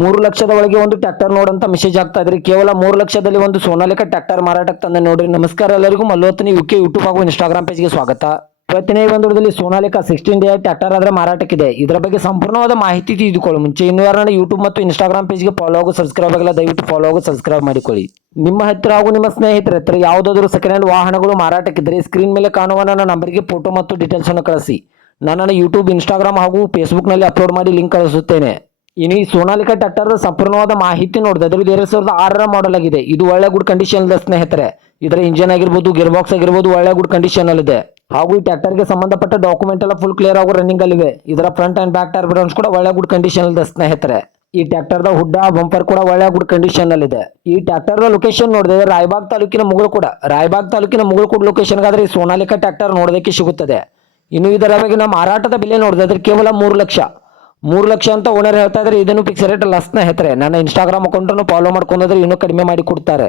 3 ಲಕ್ಷದ ಒಳಗೆ ಒಂದು ಟ್ರ್ಯಾಕ್ಟರ್ ನೋಡಂತ ಮೆಸೇಜ್ ಆಗ್ತಾ ಇದ್ರಿ. ಕೇವಲ 3 ಲಕ್ಷದಲ್ಲಿ ಒಂದು ಸೋನಾಲಿಕಾ ಟ್ರ್ಯಾಕ್ಟರ್ ಮಾರಾಟಕ್ಕೆ ತಂದೆ ನೋಡ್ರಿ. ನಮಸ್ಕಾರ ಎಲ್ಲರಿಗೂ, ಮಲ್ಲೋತ್ನಿ ಯುಕೆ ಯೂಟ್ಯೂಬ್ ಹಾಗೂ ಇನ್ಸ್ಟಾಗ್ರಾಮ್ ಪೇಜ್ಗೆ ಸ್ವಾಗತ. ಇವತ್ತಿನ ಈ ಒಂದು ವಿಡಿಯೋದಲ್ಲಿ ಸೋನಾಲಿಕಾ 16 ಟ್ರ್ಯಾಕ್ಟರ್ ಆದ್ರೆ ಮಾರಾಟಕ್ಕಿದೆ. ಇದರ ಬಗ್ಗೆ ಸಂಪೂರ್ಣವಾದ ಮಾಹಿತಿ ತಿಳಿದುಕೊಳ್ಳಿ ಮುಂಚೆ ಇನ್ನು ಯಾರನ್ನ ಯೂಟ್ಯೂಬ್ ಮತ್ತು ಇನ್ಸ್ಟಾಗ್ರಾಮ್ ಪೇಜ್ಗೆ ಫಾಲೋ ಹಾಗೂ ಸಬ್ಸ್ಕ್ರೈಬ್ ಆಗಿಲ್ಲ, ದಯವಿಟ್ಟು ಫಾಲೋ ಹಾಗೂ ಸಬ್ಸ್ಕ್ರೈಬ್ ಮಾಡಿಕೊಳ್ಳಿ. ನಿಮ್ಮ ಹತ್ತಿರ ಹಾಗೂ ನಿಮ್ಮ ಸ್ನೇಹಿತರ ಹತ್ತಿರ ಯಾವುದಾದರೂ ಸೆಕೆಂಡ್ ಹ್ಯಾಂಡ್ ವಾಹನಗಳು ಮಾರಾಟಕ್ಕಿದ್ದರೆ ಸ್ಕ್ರೀನ್ ಮೇಲೆ ಕಾಣುವ ನನ್ನ ನಂಬರ್ಗೆ ಫೋಟೋ ಮತ್ತು ಡೀಟೇಲ್ಸ್ ಅನ್ನು ಕಳಿಸಿ. ನಾನು ಯೂಟ್ಯೂಬ್, ಇನ್ಸ್ಟಾಗ್ರಾಮ್ ಹಾಗೂ ಫೇಸ್ಬುಕ್ ನಲ್ಲಿ ಅಪ್ಲೋಡ್ ಮಾಡಿ ಲಿಂಕ್ ಕಳಿಸುತ್ತೇನೆ. ಇನ್ನು ಈ ಸೋನಾಲಿಕಾ ಟ್ರ್ಯಾಕ್ಟರ್ ಸಂಪೂರ್ಣವಾದ ಮಾಹಿತಿ ನೋಡಿದ್ರೆ 2006 ಮಾಡಲ್ ಆಗಿದೆ. ಇದು ಒಳ್ಳೆ ಗುಡ್ ಕಂಡೀಷನ್ ಇದೆ ಸ್ನೇಹಿತರೆ. ಇದರ ಇಂಜಿನ್ ಆಗಿರ್ಬೋದು, ಗೇರ್ ಬಾಕ್ಸ್ ಆಗಿರ್ಬೋದು ಒಳ್ಳೆ ಗುಡ್ ಕಂಡೀಷನ್ ಅಲ್ಲಿ ಇದೆ. ಹಾಗೂ ಈ ಟ್ರ್ಯಾಕ್ಟರ್ ಗೆ ಸಂಬಂಧಪಟ್ಟ ಡಾಕ್ಯುಮೆಂಟ್ ಎಲ್ಲ ಫುಲ್ ಕ್ಲಿಯರ್ ಹಾಗೂ ರನ್ನಿಂಗ್ ಅಲ್ಲಿವೆ. ಇದರ front and back tyre brakes ಕೂಡ ಒಳ್ಳೆ ಗುಡ್ ಕಂಡೀಷನ್ ಇದೆ ಸ್ನೇಹಿತರೆ. ಈ ಟ್ರ್ಯಾಕ್ಟರ್ ದ ಹುಡ್ಡ ಬಂಪರ್ ಕೂಡ ಒಳ್ಳೆ ಗುಡ್ ಕಂಡೀಷನ್ ಅಲ್ಲಿ ಇದೆ. ಈ ಟ್ರ್ಯಾಕ್ಟರ್ ದ ಲೊಕೇಶನ್ ನೋಡಿದ್ರೆ ರಾಯಬಾಗ್ ತಾಲೂಕಿನ ಮುಗಳಕೋಡ್ ಲೊಕೇಶನ್ ಗಾದ್ರೆ ಈ ಸೋನಾಲಿಕಾ ಟ್ರ್ಯಾಕ್ಟರ್ ನೋಡೋದಕ್ಕೆ ಸಿಗುತ್ತದೆ. ಇನ್ನು ಇದರ ಬಗ್ಗೆ ಮಾರಾಟದ ಬೆಲೆ ನೋಡಿದ್ರೆ ಕೇವಲ 3 ಲಕ್ಷ ಅಂತ ಓನರ್ ಹೇಳ್ತಾ ಇದ್ರೆ. ಇದನ್ನು ಫಿಕ್ಸ್ ರೇಟ್ ಅಲ್ಲ ಸ್ನೇಹಿತರೆ. ನನ್ನ ಇನ್ಸ್ಟಾಗ್ರಾಮ್ ಅಕೌಂಟ್ ಅನ್ನು ಫಾಲೋ ಮಾಡ್ಕೊಂಡ್ರೆ ಇನ್ನೂ ಕಡಿಮೆ ಮಾಡಿ ಕೊಡ್ತಾರೆ.